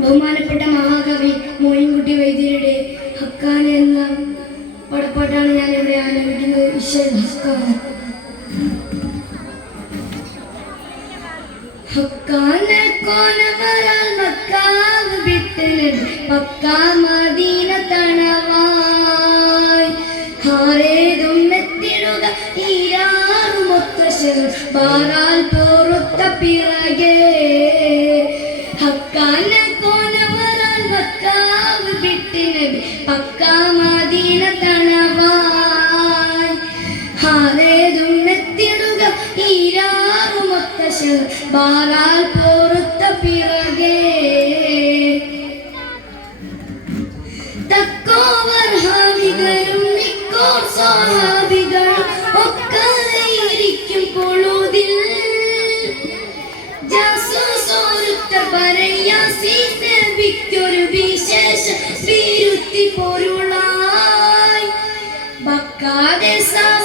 ബഹുമാനപ്പെട്ട മഹാകവി മോയിൻകുട്ടി വൈദ്യരുടെ ഹക്കാൻ എന്ന പടപ്പാട്ടാണ് ഞാൻ ഇവിടെ ആലപിക്കുന്നത്. ഇഷൽ ഹക്കാൻ. വിട്ടലൻ പക്കാ മദീന ബാറാൽ പോറുത്ത പിറകെ. തക്കോവർ ഹാവികരും മിക്കോർ സ്വാഭാവികളും ഒക്കലയിരിക്കും ജാസൂസോരുത്ത ജാസൂസോരുത്തർ പറയാസീസേബിക്കൊരു വിശേഷ വിരുത്തി പൊരുളായി. ബക്കാതെ സാവകേറിയ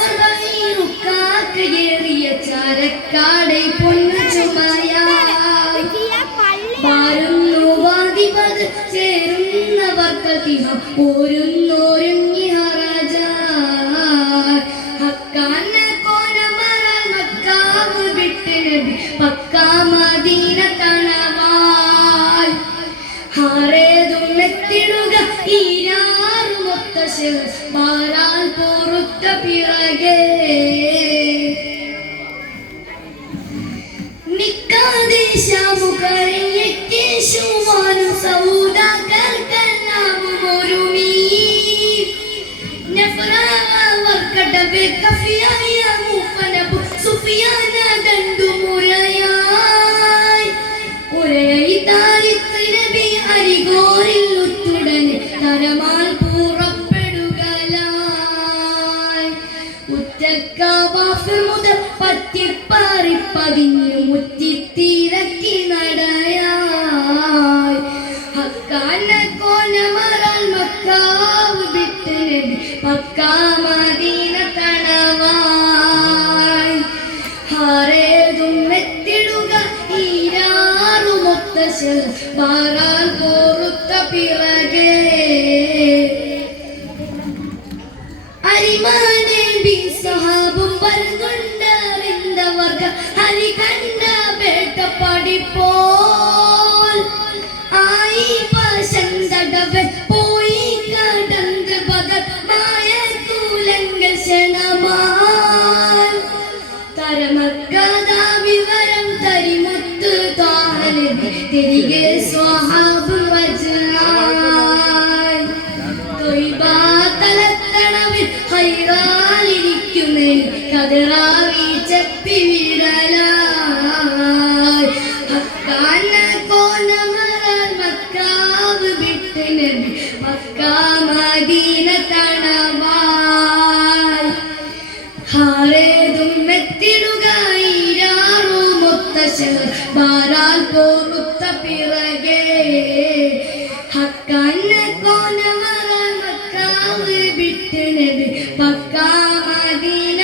ചേരുന്നവർക്കതിഹ ഓരുന്നോരുങ്ങി ഹറജ ഹക്കാന കോനമറാൽ മക്കാവ് വിട്ട് നബി പക്കാ മദീന തണവായി. ഹാരേതും എത്തിടുക ഈരാറുമൊത്ത മാറാൽ പോറുത്ത പിറകെ. നിക്കാതെ ശാമുകരഞ്ഞെത്തിയേശുവാനും സൗദാക്കർക്കന്നാവും മുതൽ പത്തിപ്പാറി പതിഞ്ഞു മുറ്റിത്തിരക്കി നടയായി. ഹക്കാന കോനമറാൽ മക്കാവ് വിട്ട് നബി ഹാരേതും എത്തിടുക പാറാൽ പോറുത്ത പിറകെ. അരിമാനെ ബി സഹാബും വരുന്നുണ്ടറിന്തവർക്ക് ഹരി കണ്ട വേട്ട പഠിപ്പോൽ തരമക്കഥാ വിവരം തരിമുത്ത് താഹൽ തിരികെ സ്വഹാബ് തൊയ്ബാത്തലത്തണവിൽ ഹൈറാലിരിക്കുന്നേ കതിറാവി ചപ്പി വിടലായി കോനമറാൽ മക്കാവ് വിട്ട് നബി ഹക്കന്ന കോനമറാൽ മക്കാവ് വിട്ട് നബി പക്കാ മദീന